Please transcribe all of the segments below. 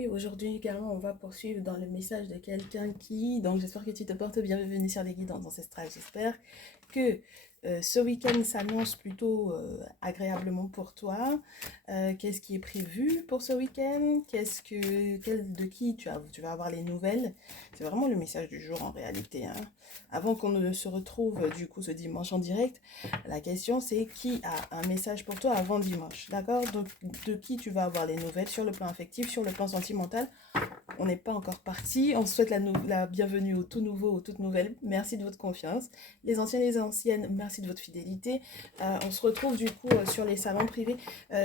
Oui, aujourd'hui également, on va poursuivre dans le message de quelqu'un donc j'espère que tu te portes bien. Bienvenue sur les guidances ancestrales. J'espère que ce week-end s'annonce plutôt agréablement pour toi. Qu'est-ce qui est prévu pour ce week-end? De qui tu vas avoir les nouvelles? C'est vraiment le message du jour en réalité, hein. Avant qu'on ne se retrouve du coup ce dimanche en direct, la question c'est qui a un message pour toi avant dimanche, d'accord? Donc de qui tu vas avoir les nouvelles sur le plan affectif, sur le plan sentimental. On n'est pas encore parti. On souhaite la bienvenue aux tout nouveaux, aux toutes nouvelles. Merci de votre confiance. Les anciens, les anciennes, merci de votre fidélité. On se retrouve du coup sur les salons privés.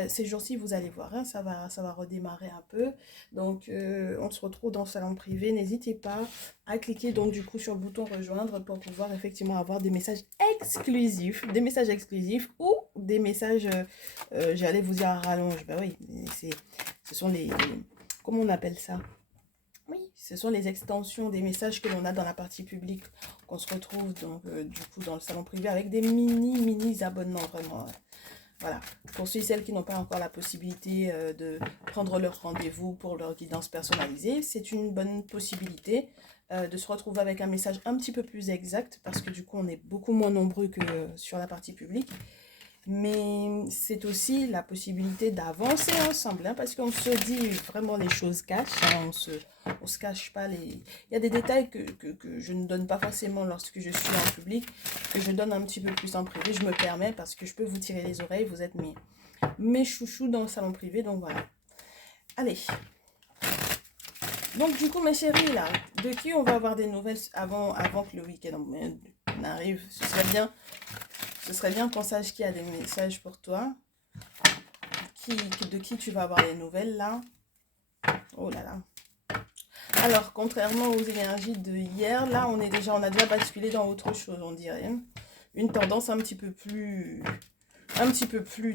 Ces jours-ci, vous allez voir, hein, ça va redémarrer un peu. Donc, on se retrouve dans le salon privé. N'hésitez pas à cliquer donc du coup sur le bouton rejoindre pour pouvoir effectivement avoir des messages exclusifs ou des messages, j'allais vous dire à rallonge. Ben oui, ce sont comment on appelle ça? Oui, ce sont les extensions des messages que l'on a dans la partie publique qu'on se retrouve donc du coup dans le salon privé avec des mini abonnements vraiment. Voilà, pour ceux et celles qui n'ont pas encore la possibilité de prendre leur rendez-vous pour leur guidance personnalisée, c'est une bonne possibilité de se retrouver avec un message un petit peu plus exact parce que du coup on est beaucoup moins nombreux que sur la partie publique. Mais c'est aussi la possibilité d'avancer ensemble, hein, parce qu'on se dit vraiment les choses cachent, hein, on se cache pas les... Il y a des détails que je ne donne pas forcément lorsque je suis en public, que je donne un petit peu plus en privé, je me permets parce que je peux vous tirer les oreilles, vous êtes mes chouchous dans le salon privé, donc voilà. Allez, donc du coup mes chéris là, de qui on va avoir des nouvelles avant que le week-end arrive, ce serait bien qu'on sache qui a des messages pour toi. De qui tu vas avoir les nouvelles là. Oh là là. Alors, contrairement aux énergies de hier, là, on a déjà basculé dans autre chose, on dirait. Une tendance un petit peu plus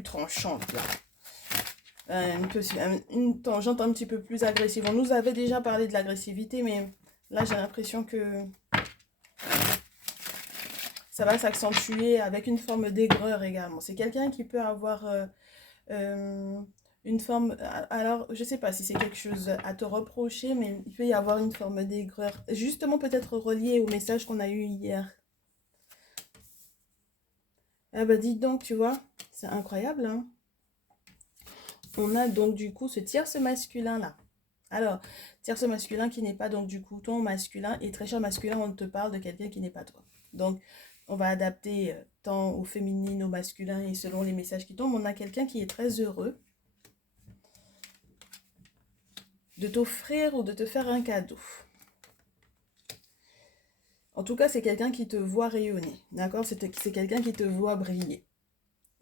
tranchante là. Une tangente un petit peu plus agressive. On nous avait déjà parlé de l'agressivité, mais là, j'ai l'impression que ça va s'accentuer avec une forme d'aigreur également. C'est quelqu'un qui peut avoir euh, une forme... Alors, je sais pas si c'est quelque chose à te reprocher, mais il peut y avoir une forme d'aigreur. Justement, peut-être relié au message qu'on a eu hier. Ah bah dis donc, tu vois, c'est incroyable, hein. On a donc du coup ce tierce masculin-là. Alors, tierce masculin qui n'est pas donc du coup ton masculin, et très cher masculin, on te parle de quelqu'un qui n'est pas toi. Donc, on va adapter tant au féminin, au masculin, et selon les messages qui tombent, on a quelqu'un qui est très heureux de t'offrir ou de te faire un cadeau. En tout cas, c'est quelqu'un qui te voit rayonner, d'accord? C'est quelqu'un qui te voit briller,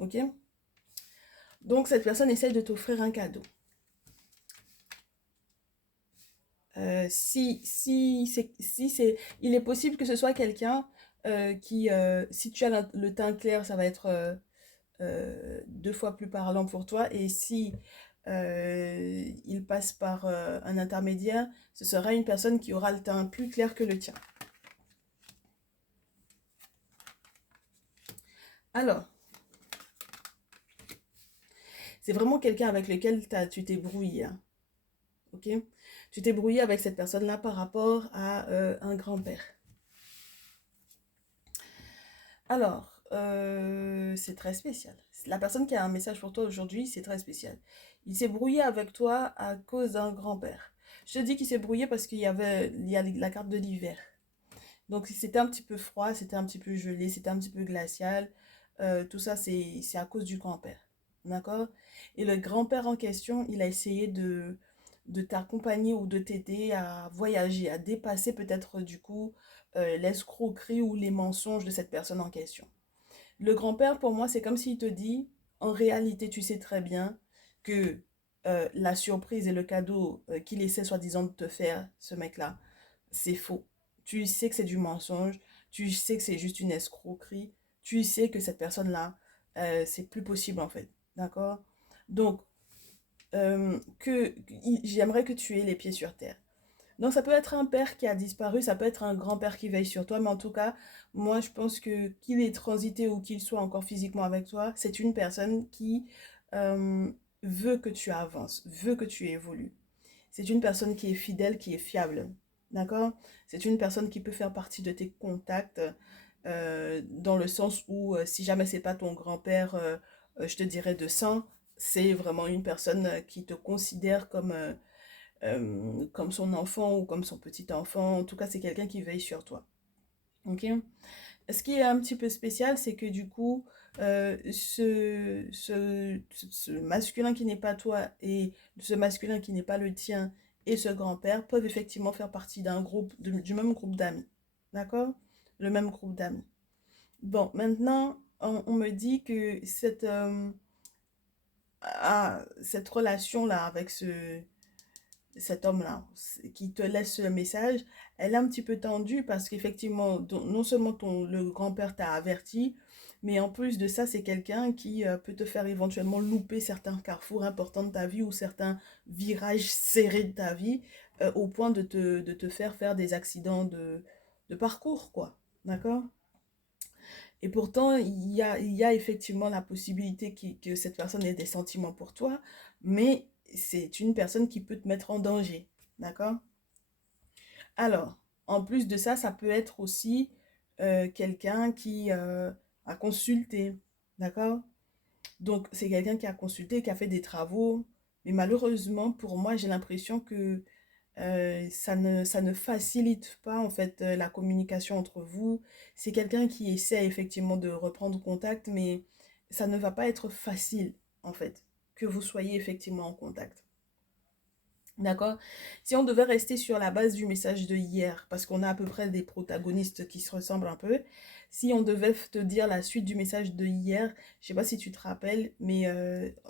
ok? Donc, cette personne essaye de t'offrir un cadeau. Il est possible que ce soit quelqu'un si tu as le teint clair, ça va être deux fois plus parlant pour toi. Et si il passe par un intermédiaire, ce sera une personne qui aura le teint plus clair que le tien. Alors, c'est vraiment quelqu'un avec lequel tu t'es brouillé, hein, ok? Tu t'es brouillé avec cette personne-là par rapport à un grand-père. Alors, c'est très spécial. La personne qui a un message pour toi aujourd'hui, c'est très spécial. Il s'est brouillé avec toi à cause d'un grand-père. Je te dis qu'il s'est brouillé parce il y a la carte de l'hiver. Donc, c'était un petit peu froid, c'était un petit peu gelé, c'était un petit peu glacial. Tout ça, c'est à cause du grand-père. D'accord? Et le grand-père en question, il a essayé de t'accompagner ou de t'aider à voyager, à dépasser peut-être du coup l'escroquerie ou les mensonges de cette personne en question. Le grand-père, pour moi, c'est comme s'il te dit, en réalité, tu sais très bien que la surprise et le cadeau qu'il essaie soi-disant de te faire, ce mec-là, c'est faux. Tu sais que c'est du mensonge, tu sais que c'est juste une escroquerie, tu sais que cette personne-là, c'est plus possible en fait. D'accord? Donc, j'aimerais que tu aies les pieds sur terre. Donc ça peut être un père qui a disparu, ça peut être un grand-père qui veille sur toi, mais en tout cas, moi je pense que qu'il ait transité ou qu'il soit encore physiquement avec toi, c'est une personne qui euh, veut que tu avances, veut que tu évolues. c'est une personne qui est fidèle, qui est fiable. D'accord? C'est une personne qui peut faire partie de tes contacts dans le sens où si jamais c'est pas ton grand-père, je te dirais de sang, c'est vraiment une personne qui te considère comme son enfant ou comme son petit enfant. En tout cas, c'est quelqu'un qui veille sur toi. Ok? Ce qui est un petit peu spécial, c'est que du coup, ce masculin qui n'est pas toi et ce masculin qui n'est pas le tien et ce grand-père peuvent effectivement faire partie d'un groupe, du même groupe d'amis. D'accord? Le même groupe d'amis. Bon, maintenant, on me dit que cette relation-là avec cet homme-là qui te laisse le message, elle est un petit peu tendue parce qu'effectivement, non seulement le grand-père t'a averti, mais en plus de ça, c'est quelqu'un qui peut te faire éventuellement louper certains carrefours importants de ta vie ou certains virages serrés de ta vie au point de te faire des accidents de parcours, quoi. D'accord? Et pourtant, il y a effectivement la possibilité que cette personne ait des sentiments pour toi, mais c'est une personne qui peut te mettre en danger. D'accord? Alors, en plus de ça, ça peut être aussi quelqu'un qui a consulté. D'accord? Donc, c'est quelqu'un qui a consulté, qui a fait des travaux. Mais malheureusement, pour moi, j'ai l'impression que ça ne facilite pas en fait la communication entre vous. C'est quelqu'un qui essaie effectivement de reprendre contact, mais ça ne va pas être facile en fait que vous soyez effectivement en contact. D'accord? Si on devait rester sur la base du message de hier, parce qu'on a à peu près des protagonistes qui se ressemblent un peu, si on devait te dire la suite du message de hier, je sais pas si tu te rappelles, mais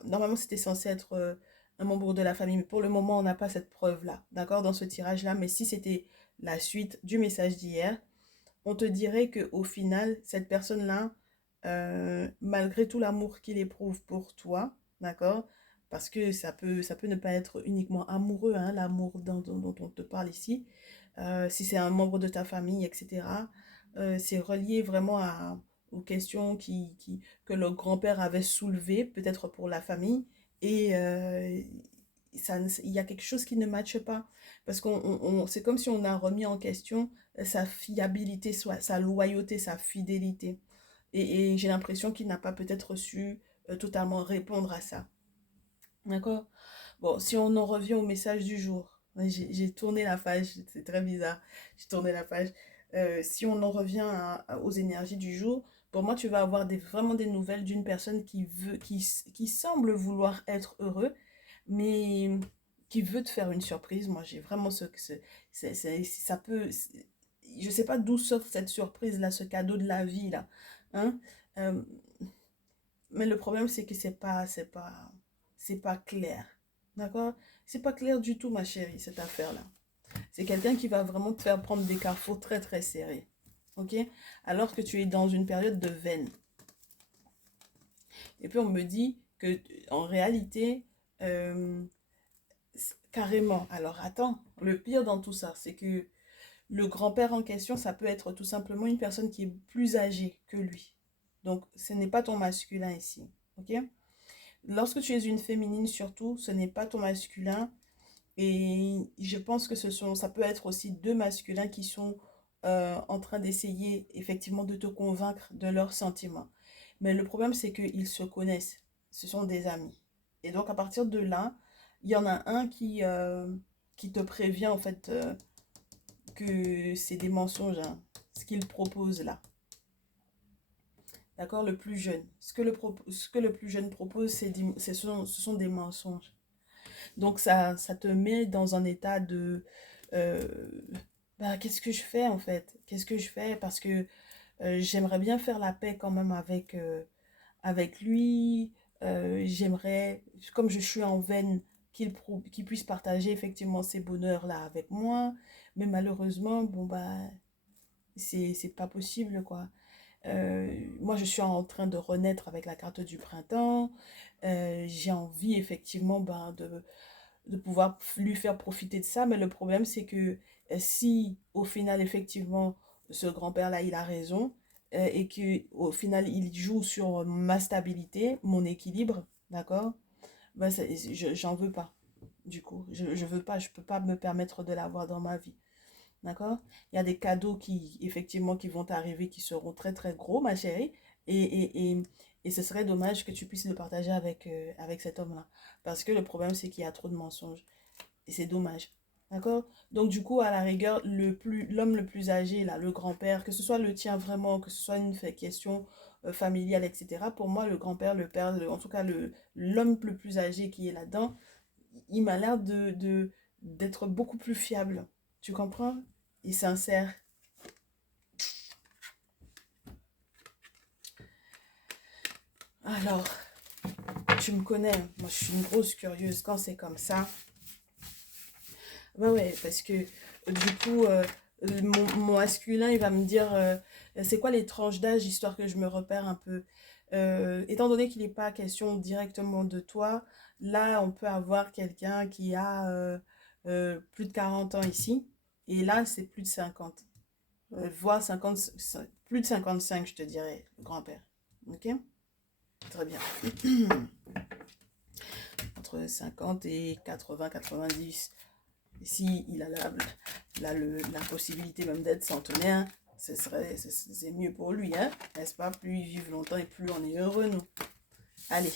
normalement c'était censé être un membre de la famille, mais pour le moment on n'a pas cette preuve-là, d'accord, dans ce tirage-là, mais si c'était la suite du message d'hier, on te dirait que au final, cette personne-là, malgré tout l'amour qu'il éprouve pour toi, d'accord? Parce que ça peut ne pas être uniquement amoureux, hein, l'amour dont on te parle ici. Si c'est un membre de ta famille, etc., c'est relié vraiment aux questions que le grand-père avait soulevées, peut-être pour la famille. Et il y a quelque chose qui ne matche pas. Parce c'est comme si on a remis en question sa fiabilité, sa loyauté, sa fidélité. Et j'ai l'impression qu'il n'a pas peut-être su totalement répondre à ça. D'accord? Bon, si on en revient au message du jour, j'ai tourné la page, c'est très bizarre, j'ai tourné la page. Si on en revient aux énergies du jour, pour moi, tu vas avoir vraiment des nouvelles d'une personne qui semble vouloir être heureux, mais qui veut te faire une surprise. Moi, j'ai vraiment ça peut, je sais pas d'où sort cette surprise-là, ce cadeau de la vie, là. Hein? Euh, mais le problème, c'est que c'est pas clair. D'accord? C'est pas clair du tout, ma chérie, cette affaire-là. C'est quelqu'un qui va vraiment te faire prendre des carrefours très, très serrés. Ok? Alors que tu es dans une période de veine. Et puis, on me dit que, en réalité, euh, carrément. Alors, attends, le pire dans tout ça, c'est que le grand-père en question, ça peut être tout simplement une personne qui est plus âgée que lui. Donc, ce n'est pas ton masculin ici. Ok? Lorsque tu es une féminine, surtout, ce n'est pas ton masculin. Et je pense que ça peut être aussi deux masculins qui sont en train d'essayer effectivement de te convaincre de leurs sentiments. Mais le problème, c'est qu'ils se connaissent. Ce sont des amis. Et donc, à partir de là, il y en a un qui te prévient en fait que c'est des mensonges, hein, ce qu'il propose là. D'accord? Le plus jeune. Ce que le plus jeune propose, ce sont des mensonges. Donc ça te met dans un état de euh, bah, qu'est-ce que je fais en fait? Qu'est-ce que je fais? Parce que j'aimerais bien faire la paix quand même avec lui. J'aimerais, comme je suis en veine, qu'il puisse partager effectivement ces bonheurs-là avec moi. Mais malheureusement, bon bah c'est pas possible quoi. Moi, je suis en train de renaître avec la carte du printemps. J'ai envie effectivement ben, de pouvoir lui faire profiter de ça. Mais le problème, c'est que si au final, effectivement, ce grand-père-là, il a raison et qu'au final, il joue sur ma stabilité, mon équilibre, d'accord? Ben, j'en veux pas. du coup. Je veux pas, je peux pas me permettre de l'avoir dans ma vie. D'accord? Il y a des cadeaux qui, effectivement, qui vont t'arriver, qui seront très, très gros, ma chérie. Et, et, et, et ce serait dommage que tu puisses le partager avec cet homme-là. Parce que le problème, c'est qu'il y a trop de mensonges. Et c'est dommage. D'accord? Donc, du coup, à la rigueur, l'homme le plus âgé, là, le grand-père, que ce soit le tien vraiment, que ce soit une question familiale, etc. Pour moi, le grand-père, le père, en tout cas, l'homme le plus âgé qui est là-dedans, il m'a l'air d'être beaucoup plus fiable. Tu comprends? Et sincère. Alors, tu me connais, moi je suis une grosse curieuse quand c'est comme ça. Ouais, parce que du coup, mon masculin, il va me dire c'est quoi les tranches d'âge, histoire que je me repère un peu. Étant donné qu'il n'est pas question directement de toi, là, on peut avoir quelqu'un qui a plus de 40 ans ici, et là, c'est plus de 50. Voire 50, plus de 55, je te dirais, le grand-père. Ok? Très bien. Entre 50 et 80, 90. Si il a la possibilité même d'être centenaire, c'est mieux pour lui, hein? N'est-ce pas? Plus il vit longtemps et plus on est heureux, nous. Allez,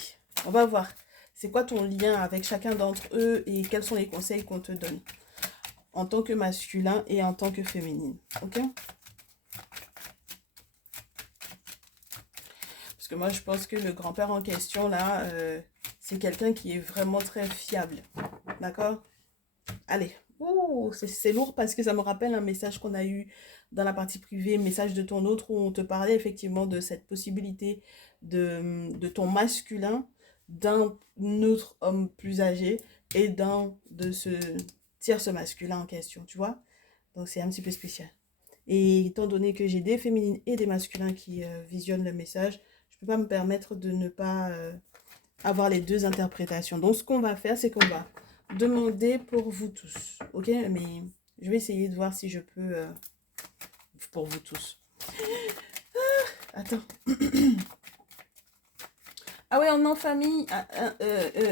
on va voir. C'est quoi ton lien avec chacun d'entre eux et quels sont les conseils qu'on te donne en tant que masculin et en tant que féminine. Ok? Parce que moi, je pense que le grand-père en question, là, c'est quelqu'un qui est vraiment très fiable. D'accord? Allez. Ouh, c'est lourd parce que ça me rappelle un message qu'on a eu dans la partie privée, message de ton autre, où on te parlait effectivement de cette possibilité de ton masculin, d'un autre homme plus âgé et de ce tierce masculin en question, tu vois? Donc c'est un petit peu spécial. Et étant donné que j'ai des féminines et des masculins qui visionnent le message, je ne peux pas me permettre de ne pas avoir les deux interprétations. Donc ce qu'on va faire, c'est qu'on va demander pour vous tous. Ok? Mais je vais essayer de voir si je peux pour vous tous. Attends. Ah ouais, on est en famille.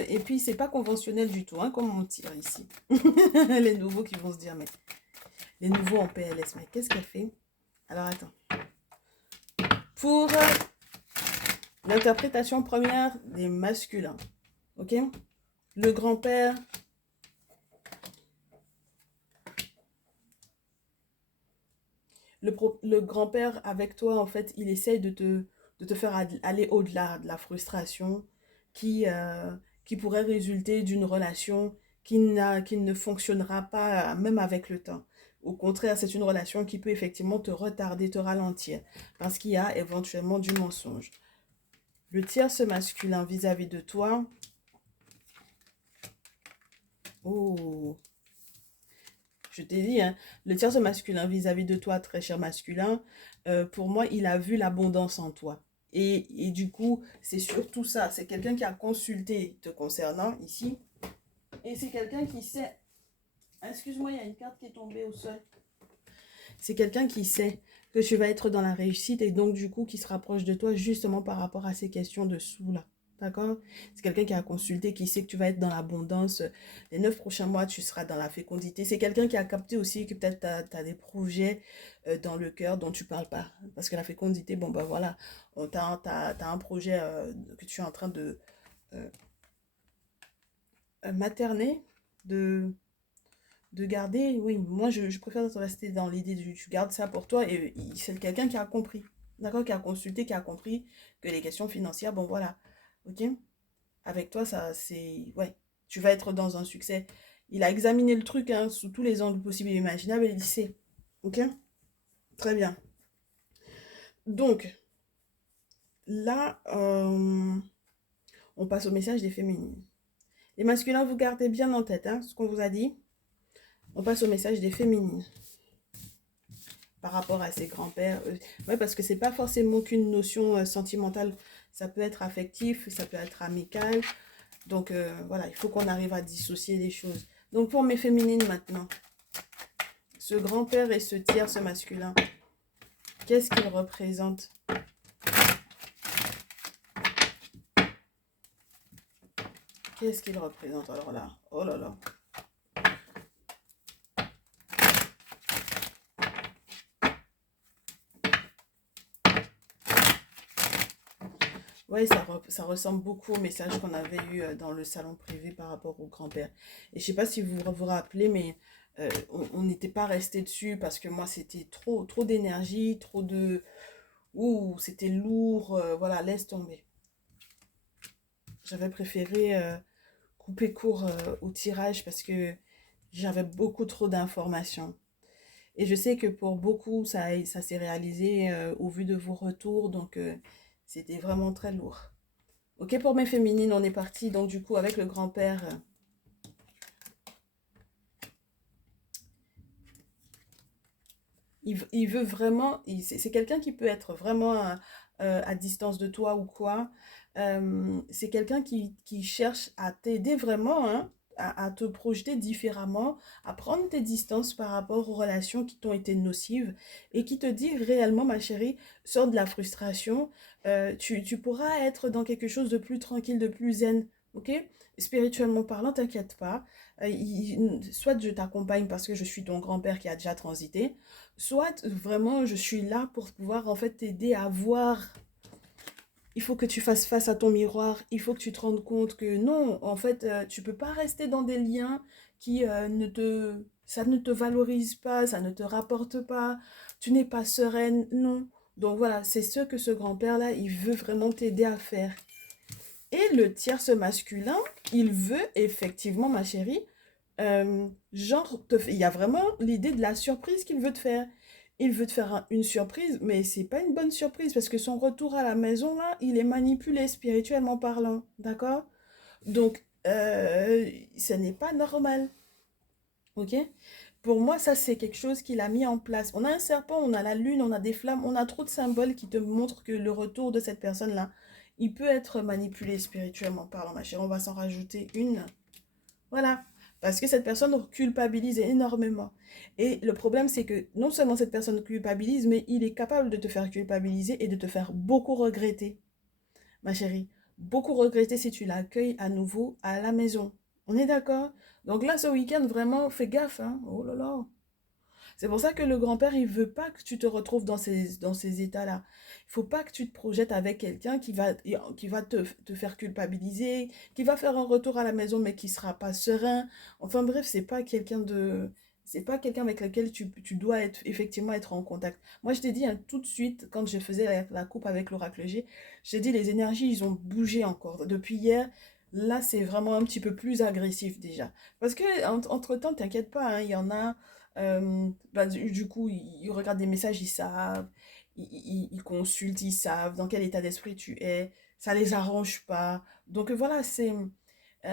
Et puis, c'est pas conventionnel du tout, hein, comme on tire ici. Les nouveaux qui vont se dire, mais les nouveaux en PLS, mais qu'est-ce qu'elle fait? Alors, attends. Pour l'interprétation première des masculins, ok? Le grand-père, le grand-père avec toi, en fait, il essaye de te faire aller au-delà de la frustration qui pourrait résulter d'une relation qui ne fonctionnera pas même avec le temps. Au contraire, c'est une relation qui peut effectivement te retarder, te ralentir, parce qu'il y a éventuellement du mensonge. Le tierce masculin vis-à-vis de toi, oh, je t'ai dit, hein, le tierce masculin vis-à-vis de toi, très cher masculin, pour moi, il a vu l'abondance en toi. Et du coup, c'est surtout ça. C'est quelqu'un qui a consulté te concernant ici. Et c'est quelqu'un qui sait. Excuse-moi, il y a une carte qui est tombée au sol. C'est quelqu'un qui sait que tu vas être dans la réussite et donc du coup qui se rapproche de toi justement par rapport à ces questions de sous là. D'accord? C'est quelqu'un qui a consulté, qui sait que tu vas être dans l'abondance. Les 9 prochains mois, tu seras dans la fécondité. C'est quelqu'un qui a capté aussi que peut-être tu as des projets dans le cœur dont tu parles pas. Parce que la fécondité, bon ben voilà, tu as un projet que tu es en train de materner, de garder, oui, moi je préfère rester dans l'idée de tu gardes ça pour toi et c'est quelqu'un qui a compris, d'accord, qui a consulté, qui a compris que les questions financières, bon voilà, ok, avec toi ça c'est, ouais, tu vas être dans un succès. Il a examiné le truc hein, sous tous les angles possibles et imaginables et il sait, ok, très bien. Donc là, on passe au message des féminines. Les masculins, vous gardez bien en tête hein, ce qu'on vous a dit. On passe au message des féminines. Par rapport à ses grands-pères. Ouais, parce que c'est pas forcément qu'une notion sentimentale. Ça peut être affectif, ça peut être amical. Donc voilà, il faut qu'on arrive à dissocier les choses. Donc pour mes féminines maintenant, ce grand-père et ce tierce masculin, qu'est-ce qu'ils représentent? Qu'est-ce qu'il représente alors là? Oh là là. Oui, ça ressemble beaucoup au message qu'on avait eu dans le salon privé par rapport au grand-père. Et je sais pas si vous vous rappelez, mais on n'était pas resté dessus parce que moi, c'était trop d'énergie, trop de... Ouh, c'était lourd, voilà, laisse tomber. J'avais préféré couper court au tirage parce que j'avais beaucoup trop d'informations. Et je sais que pour beaucoup, ça s'est réalisé au vu de vos retours, donc c'était vraiment très lourd. Ok, pour mes féminines, on est parti donc du coup avec le grand-père. Il veut vraiment, c'est quelqu'un qui peut être vraiment à distance de toi ou quoi. C'est quelqu'un qui cherche à t'aider vraiment, hein, à te projeter différemment, à prendre tes distances par rapport aux relations qui t'ont été nocives et qui te dit réellement, ma chérie, sors de la frustration, tu pourras être dans quelque chose de plus tranquille, de plus zen, ok? Spirituellement parlant, t'inquiète pas. Soit je t'accompagne parce que je suis ton grand-père qui a déjà transité, soit vraiment je suis là pour pouvoir en fait t'aider à voir. Il faut que tu fasses face à ton miroir, il faut que tu te rendes compte que non, en fait, tu peux pas rester dans des liens qui ça ne te valorise pas, ça ne te rapporte pas, tu n'es pas sereine, non. Donc voilà, c'est ce que ce grand-père-là, il veut vraiment t'aider à faire. Et le tierce masculin, il veut effectivement, ma chérie, genre, il y a vraiment l'idée de la surprise qu'il veut te faire. Il veut te faire une surprise, mais c'est pas une bonne surprise parce que son retour à la maison, là, il est manipulé spirituellement parlant, d'accord? Donc, ce n'est pas normal, ok? Pour moi, ça, c'est quelque chose qu'il a mis en place. On a un serpent, on a la lune, on a des flammes, on a trop de symboles qui te montrent que le retour de cette personne-là, il peut être manipulé spirituellement parlant, ma chérie. On va s'en rajouter une. Voilà. Parce que cette personne culpabilise énormément. Et le problème, c'est que non seulement cette personne culpabilise, mais il est capable de te faire culpabiliser et de te faire beaucoup regretter, ma chérie. Beaucoup regretter si tu l'accueilles à nouveau à la maison. On est d'accord? Donc là, ce week-end, vraiment, fais gaffe, hein. Oh là là. C'est pour ça que le grand-père, il veut pas que tu te retrouves dans ces états-là. Il faut pas que tu te projettes avec quelqu'un qui va te faire culpabiliser, qui va faire un retour à la maison mais qui sera pas serein. Enfin bref, c'est pas quelqu'un avec lequel tu dois être, effectivement être en contact. Moi, je t'ai dit hein, tout de suite, quand je faisais la coupe avec l'oracle G, j'ai dit les énergies, ils ont bougé encore. Depuis hier, là, c'est vraiment un petit peu plus agressif déjà. Parce que, entre-temps, t'inquiète pas, hein, il y en a bah, du coup, ils regardent des messages, ils savent, ils consultent, ils savent dans quel état d'esprit tu es, ça les arrange pas. Donc voilà, c'est...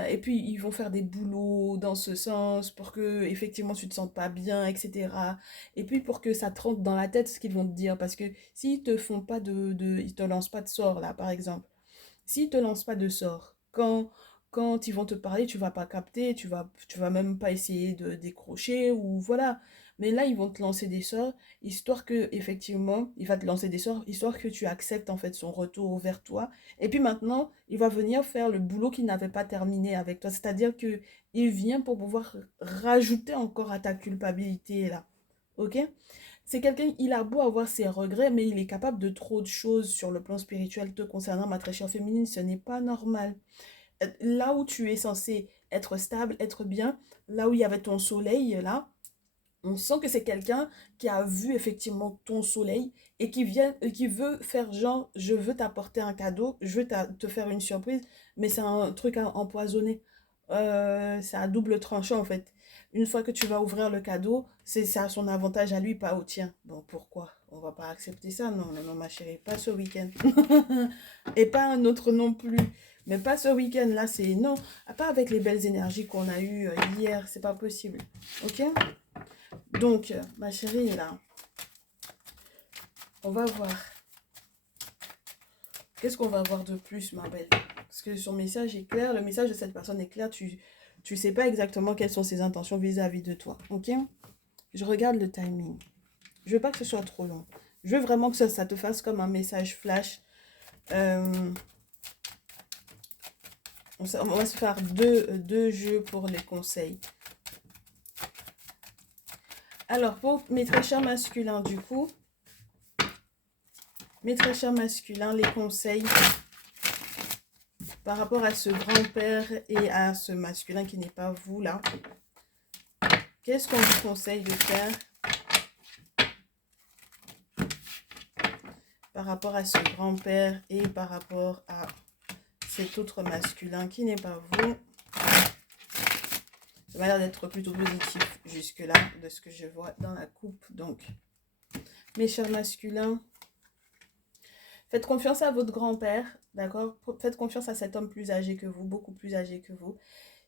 et puis, ils vont faire des boulots dans ce sens pour que, effectivement, tu te sentes pas bien, etc. Et puis, pour que ça te rentre dans la tête ce qu'ils vont te dire. Parce que s'ils te font pas ils te lancent pas de sort, là, par exemple. S'ils te lancent pas de sort, quand ils vont te parler, tu vas pas capter, tu vas même pas essayer de décrocher ou voilà. Mais là, ils vont te lancer des sorts, histoire que, effectivement, il va te lancer des sorts, histoire que tu acceptes en fait son retour vers toi. Et puis maintenant, il va venir faire le boulot qu'il n'avait pas terminé avec toi. C'est-à-dire que il vient pour pouvoir rajouter encore à ta culpabilité là. Ok? C'est quelqu'un, il a beau avoir ses regrets, mais il est capable de trop de choses sur le plan spirituel te concernant, ma très chère féminine. Ce n'est pas normal. Là où tu es censé être stable, être bien, là où il y avait ton soleil, là, on sent que c'est quelqu'un qui a vu effectivement ton soleil et qui veut faire genre, je veux t'apporter un cadeau, je veux te faire une surprise, mais c'est un truc empoisonné. C'est à double tranchant en fait. Une fois que tu vas ouvrir le cadeau, c'est à son avantage à lui, pas au tien. Bon, pourquoi? On va pas accepter ça, non, non, non, ma chérie, pas ce week-end. Et pas un autre non plus. Mais pas ce week-end, là, c'est non. Pas avec les belles énergies qu'on a eues hier, c'est pas possible. Ok? Donc, ma chérie, là, on va voir. Qu'est-ce qu'on va voir de plus, ma belle? Parce que son message est clair, le message de cette personne est clair, tu sais pas exactement quelles sont ses intentions vis-à-vis de toi, ok? Je regarde le timing. Je veux pas que ce soit trop long. Je veux vraiment que ça te fasse comme un message flash. On va se faire deux jeux pour les conseils. Alors, pour mes très chers masculins, du coup, mes très chers masculins, les conseils par rapport à ce grand-père et à ce masculin qui n'est pas vous, là. Qu'est-ce qu'on vous conseille de faire par rapport à ce grand-père et par rapport à cet autre masculin qui n'est pas vous? Ça m'a l'air d'être plutôt positif jusque-là, de ce que je vois dans la coupe. Donc, mes chers masculins, faites confiance à votre grand-père, d'accord? Faites confiance à cet homme plus âgé que vous, beaucoup plus âgé que vous.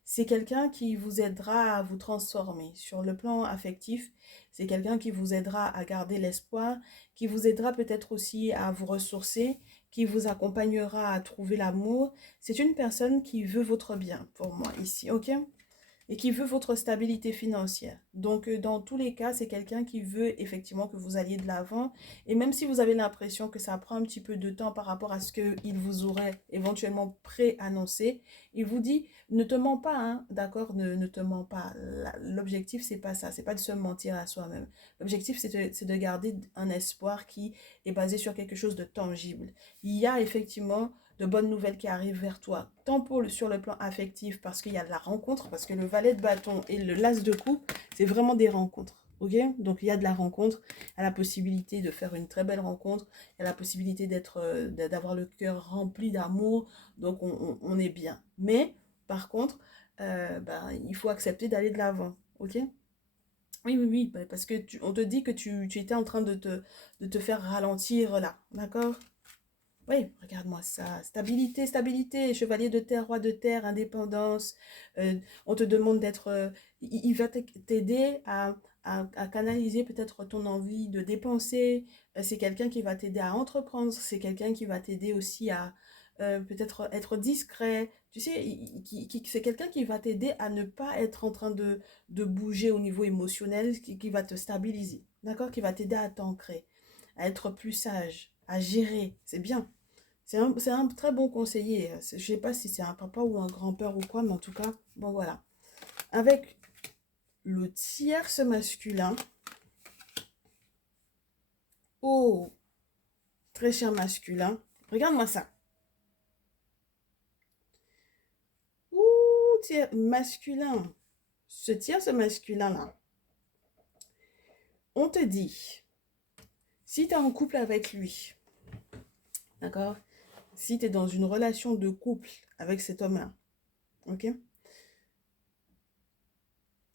C'est quelqu'un qui vous aidera à vous transformer. Sur le plan affectif, c'est quelqu'un qui vous aidera à garder l'espoir, qui vous aidera peut-être aussi à vous ressourcer, qui vous accompagnera à trouver l'amour. C'est une personne qui veut votre bien pour moi ici, ok? Et qui veut votre stabilité financière. Donc, dans tous les cas, c'est quelqu'un qui veut effectivement que vous alliez de l'avant. Et même si vous avez l'impression que ça prend un petit peu de temps par rapport à ce qu'il vous aurait éventuellement pré-annoncé, il vous dit, ne te mens pas, hein, d'accord, ne te mens pas. L'objectif, c'est pas ça, c'est pas de se mentir à soi-même. L'objectif, c'est de garder un espoir qui est basé sur quelque chose de tangible. Il y a effectivement de bonnes nouvelles qui arrivent vers toi, tant sur le plan affectif, parce qu'il y a de la rencontre, parce que le valet de bâton et le l'as de coupe, c'est vraiment des rencontres, ok? Donc il y a de la rencontre, il y a la possibilité de faire une très belle rencontre, il y a la possibilité d'avoir le cœur rempli d'amour, donc on est bien. Mais, par contre, il faut accepter d'aller de l'avant, ok? Oui, oui, oui, parce que on te dit que tu étais en train de te faire ralentir là, d'accord? Oui, regarde-moi ça. Stabilité, stabilité, chevalier de terre, roi de terre, indépendance. On te demande d'être... il va t'aider à canaliser peut-être ton envie de dépenser. C'est quelqu'un qui va t'aider à entreprendre. C'est quelqu'un qui va t'aider aussi à peut-être être discret. Tu sais, c'est quelqu'un qui va t'aider à ne pas être en train de bouger au niveau émotionnel, qui va te stabiliser. D'accord? Qui va t'aider à t'ancrer, à être plus sage, à gérer. C'est bien. C'est un très bon conseiller. Je ne sais pas si c'est un papa ou un grand-père ou quoi, mais en tout cas, bon voilà. Avec le tierce masculin, oh, très cher masculin, regarde-moi ça. Ouh, masculin. Ce tierce masculin-là, on te dit, si tu es en couple avec lui, d'accord? Si tu es dans une relation de couple avec cet homme-là, ok?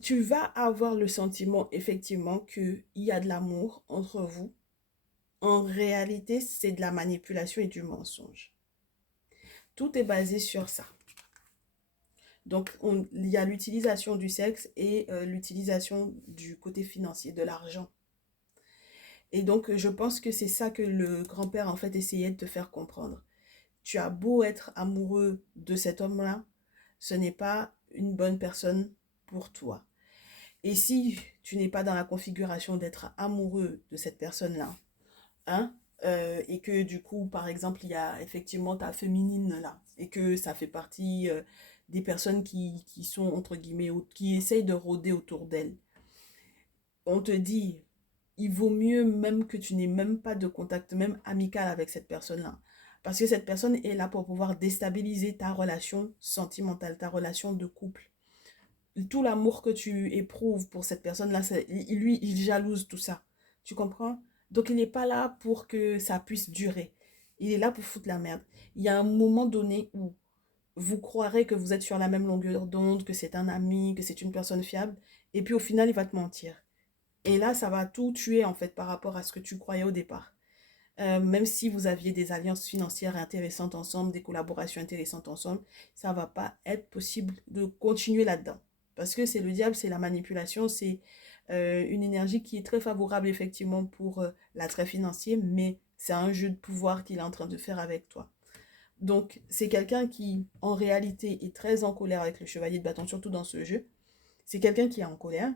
Tu vas avoir le sentiment effectivement qu'il y a de l'amour entre vous. En réalité, c'est de la manipulation et du mensonge. Tout est basé sur ça. Donc, il y a l'utilisation du sexe et l'utilisation du côté financier, de l'argent. Et donc, je pense que c'est ça que le grand-père, en fait, essayait de te faire comprendre. Tu as beau être amoureux de cet homme-là, ce n'est pas une bonne personne pour toi. Et si tu n'es pas dans la configuration d'être amoureux de cette personne-là, hein, et que du coup, par exemple, il y a effectivement ta féminine là, et que ça fait partie des personnes qui sont, entre guillemets, qui essayent de rôder autour d'elle. On te dit, il vaut mieux même que tu n'aies même pas de contact, même amical avec cette personne-là. Parce que cette personne est là pour pouvoir déstabiliser ta relation sentimentale, ta relation de couple. Tout l'amour que tu éprouves pour cette personne-là, lui, il jalouse tout ça. Tu comprends? Donc, il n'est pas là pour que ça puisse durer. Il est là pour foutre la merde. Il y a un moment donné où vous croirez que vous êtes sur la même longueur d'onde, que c'est un ami, que c'est une personne fiable, et puis au final, il va te mentir. Et là, ça va tout tuer, en fait, par rapport à ce que tu croyais au départ. Même si vous aviez des alliances financières intéressantes ensemble, des collaborations intéressantes ensemble, ça ne va pas être possible de continuer là-dedans. Parce que c'est le diable, c'est la manipulation, c'est une énergie qui est très favorable effectivement pour l'attrait financier, mais c'est un jeu de pouvoir qu'il est en train de faire avec toi. Donc c'est quelqu'un qui en réalité est très en colère avec le chevalier de bâton, surtout dans ce jeu. C'est quelqu'un qui est en colère,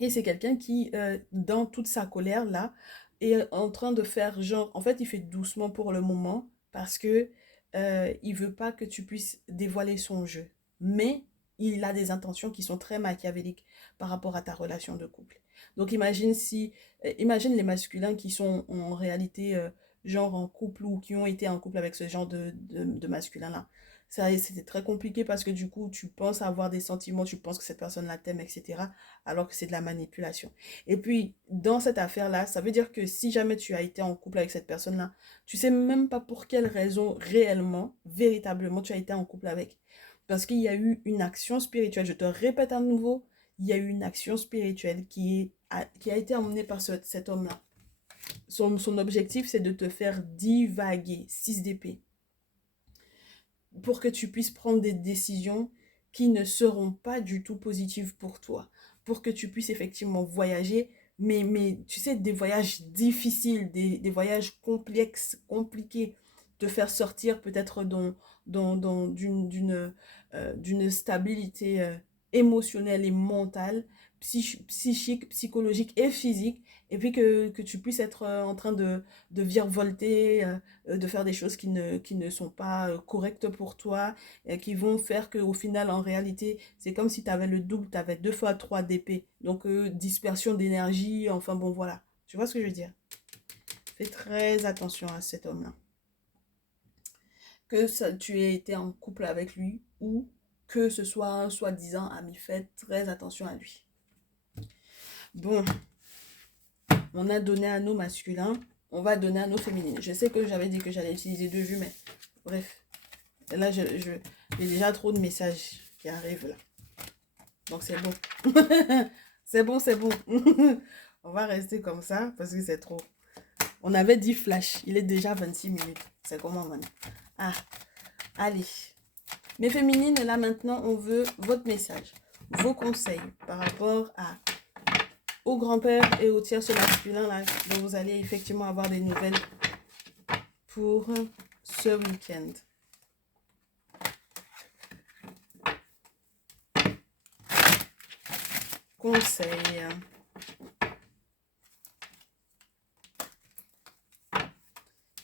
et c'est quelqu'un qui, dans toute sa colère là, est en train de faire genre, en fait il fait doucement pour le moment, parce que il veut pas que tu puisses dévoiler son jeu. Mais il a des intentions qui sont très machiavéliques par rapport à ta relation de couple. Donc imagine les masculins qui sont en réalité genre en couple ou qui ont été en couple avec ce genre de masculin-là. Ça, c'était très compliqué parce que du coup, tu penses avoir des sentiments, tu penses que cette personne-là t'aime, etc. Alors que c'est de la manipulation. Et puis, dans cette affaire-là, ça veut dire que si jamais tu as été en couple avec cette personne-là, tu sais même pas pour quelle raison réellement, véritablement, tu as été en couple avec. Parce qu'il y a eu une action spirituelle. Je te répète à nouveau, il y a eu une action spirituelle qui a été emmenée par cet homme-là. Son objectif, c'est de te faire divaguer, 6 d'épée, pour que tu puisses prendre des décisions qui ne seront pas du tout positives pour toi, pour que tu puisses effectivement voyager, mais tu sais, des voyages difficiles, des voyages complexes, compliqués, te faire sortir peut-être d'une stabilité émotionnelle et mentale, psychique, psychologique et physique, et puis que tu puisses être en train de virevolter, de faire des choses qui ne sont pas correctes pour toi, et qui vont faire qu'au final, en réalité, c'est comme si tu avais le double, tu avais 2 fois 3 d'épée. Donc, dispersion d'énergie, enfin bon, voilà. Tu vois ce que je veux dire? Fais très attention à cet homme-là. Que ça, tu aies été en couple avec lui ou que ce soit un soi-disant ami, fais très attention à lui. Bon, on a donné à nos masculins, on va donner à nos féminines. Je sais que j'avais dit que j'allais utiliser 2 vues, mais bref. Là, j'ai déjà trop de messages qui arrivent là. Donc, c'est bon. C'est bon, c'est bon. On va rester comme ça parce que c'est trop. On avait dit flash. Il est déjà 26 minutes. C'est comment maintenant? Ah, allez. Mes féminines, là maintenant, on veut votre message, vos conseils par rapport au grand-père et au tierce masculin là, dont vous allez effectivement avoir des nouvelles pour ce week-end. Conseils.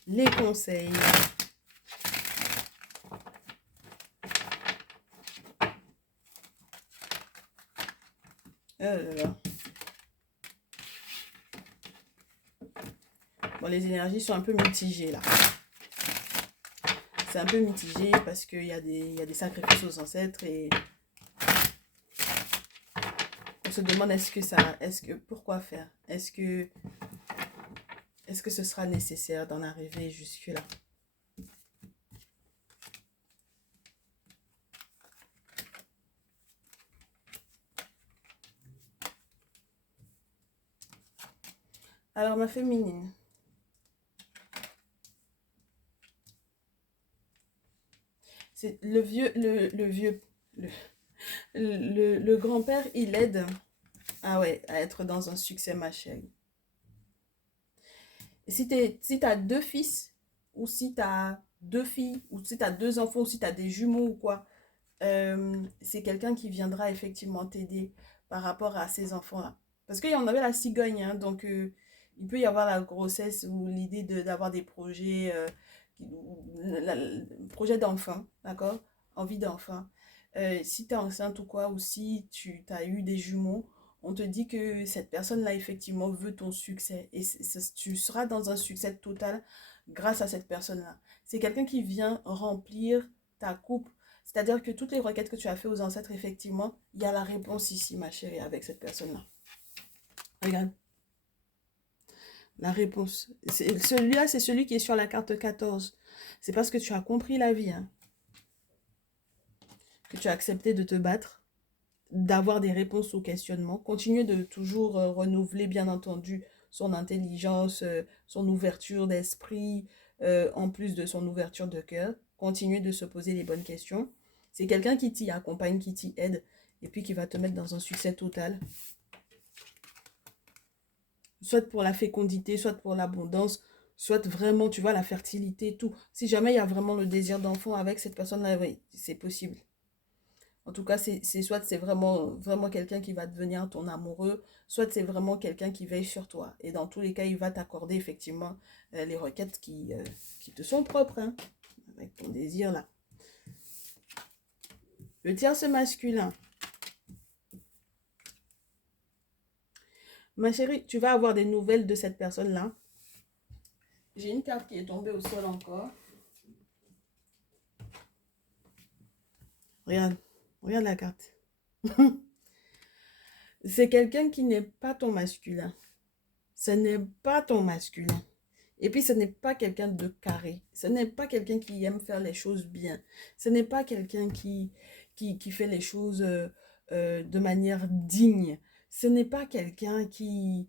Les conseils. Oh là là. Bon, les énergies sont un peu mitigées là. C'est un peu mitigé parce qu'il y a des sacrifices aux ancêtres et on se demande pourquoi faire? Est-ce que ce sera nécessaire d'en arriver jusque-là? Alors, ma féminine. C'est le grand-père, il aide à être dans un succès, ma chérie. Si tu as 2 fils, ou si tu as 2 filles, ou si tu as 2 enfants, ou si tu as des jumeaux ou quoi, c'est quelqu'un qui viendra effectivement t'aider par rapport à ces enfants-là. Parce qu'il y en avait la cigogne, hein, donc il peut y avoir la grossesse ou l'idée d'avoir des projets, projet d'enfant, d'accord? Envie d'enfant. Si tu es enceinte ou quoi, ou si tu as eu des jumeaux, on te dit que cette personne-là, effectivement, veut ton succès. Et tu seras dans un succès total grâce à cette personne-là. C'est quelqu'un qui vient remplir ta coupe. C'est-à-dire que toutes les requêtes que tu as fait aux ancêtres, effectivement, il y a la réponse ici, ma chérie, avec cette personne-là. Regarde. La réponse. Celui-là, c'est celui qui est sur la carte 14. C'est parce que tu as compris la vie, hein, que tu as accepté de te battre, d'avoir des réponses aux questionnements, continuer de toujours renouveler, bien entendu, son intelligence, son ouverture d'esprit, en plus de son ouverture de cœur, continuer de se poser les bonnes questions. C'est quelqu'un qui t'y accompagne, qui t'y aide, et puis qui va te mettre dans un succès total. Soit pour la fécondité, soit pour l'abondance, soit vraiment, tu vois, la fertilité, tout. Si jamais il y a vraiment le désir d'enfant avec cette personne-là, oui, c'est possible. En tout cas, soit c'est vraiment quelqu'un qui va devenir ton amoureux, soit c'est vraiment quelqu'un qui veille sur toi. Et dans tous les cas, il va t'accorder effectivement les requêtes qui te sont propres, hein. avec ton désir là. Le tierce masculin. Ma chérie, tu vas avoir des nouvelles de cette personne-là. J'ai une carte qui est tombée au sol encore. Regarde, regarde la carte. C'est quelqu'un qui n'est pas ton masculin. Ce n'est pas ton masculin. Et puis, ce n'est pas quelqu'un de carré. Ce n'est pas quelqu'un qui aime faire les choses bien. Ce n'est pas quelqu'un qui fait les choses de manière digne. Ce n'est pas quelqu'un qui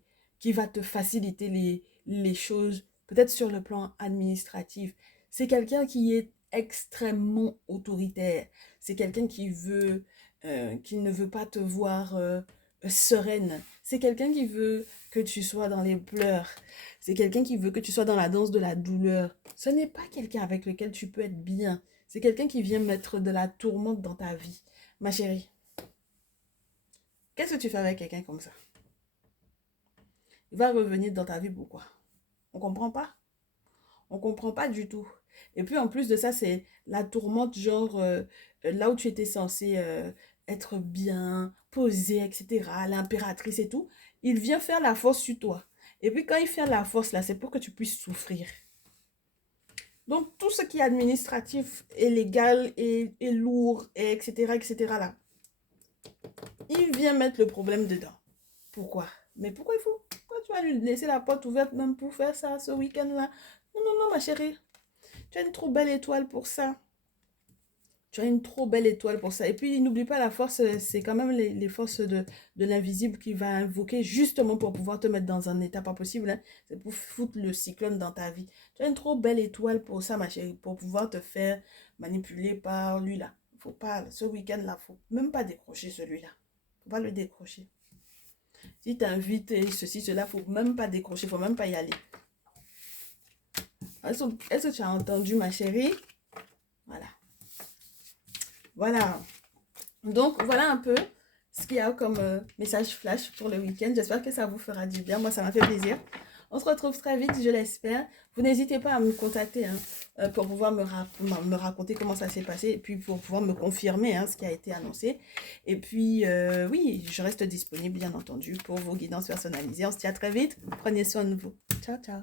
va te faciliter les choses, peut-être sur le plan administratif. C'est quelqu'un qui est extrêmement autoritaire. C'est quelqu'un qui ne veut pas te voir sereine. C'est quelqu'un qui veut que tu sois dans les pleurs. C'est quelqu'un qui veut que tu sois dans la danse de la douleur. Ce n'est pas quelqu'un avec lequel tu peux être bien. C'est quelqu'un qui vient mettre de la tourmente dans ta vie. Ma chérie, qu'est-ce que tu fais avec quelqu'un comme ça? Il va revenir dans ta vie pourquoi? On comprend pas? On comprend pas du tout. Et puis en plus de ça, c'est la tourmente, genre là où tu étais censé être bien, posé, etc. L'impératrice et tout. Il vient faire la force sur toi. Et puis quand il fait la force là, c'est pour que tu puisses souffrir. Donc tout ce qui est administratif et légal et lourd, et etc. là, il vient mettre le problème dedans. Pourquoi? Mais pourquoi il faut? Pourquoi tu vas lui laisser la porte ouverte même pour faire ça ce week-end-là? Non, non, non, ma chérie. Tu as une trop belle étoile pour ça. Tu as une trop belle étoile pour ça. Et puis, n'oublie pas la force, c'est quand même les forces de l'invisible qui va invoquer justement pour pouvoir te mettre dans un état pas possible. Hein. C'est pour foutre le cyclone dans ta vie. Tu as une trop belle étoile pour ça, ma chérie, pour pouvoir te faire manipuler par lui là. Faut pas, ce week-end-là, faut même pas décrocher celui-là. Faut pas le décrocher. Si tu invites ceci, cela, faut même pas décrocher, faut même pas y aller. Est-ce que tu as entendu, ma chérie? Voilà. Voilà. Donc, voilà un peu ce qu'il y a comme message flash pour le week-end. J'espère que ça vous fera du bien. Moi, ça m'a fait plaisir. On se retrouve très vite, je l'espère. Vous n'hésitez pas à me contacter pour pouvoir me raconter comment ça s'est passé et puis pour pouvoir me confirmer ce qui a été annoncé. Et puis, oui, je reste disponible, bien entendu, pour vos guidances personnalisées. On se dit à très vite. Prenez soin de vous. Ciao, ciao.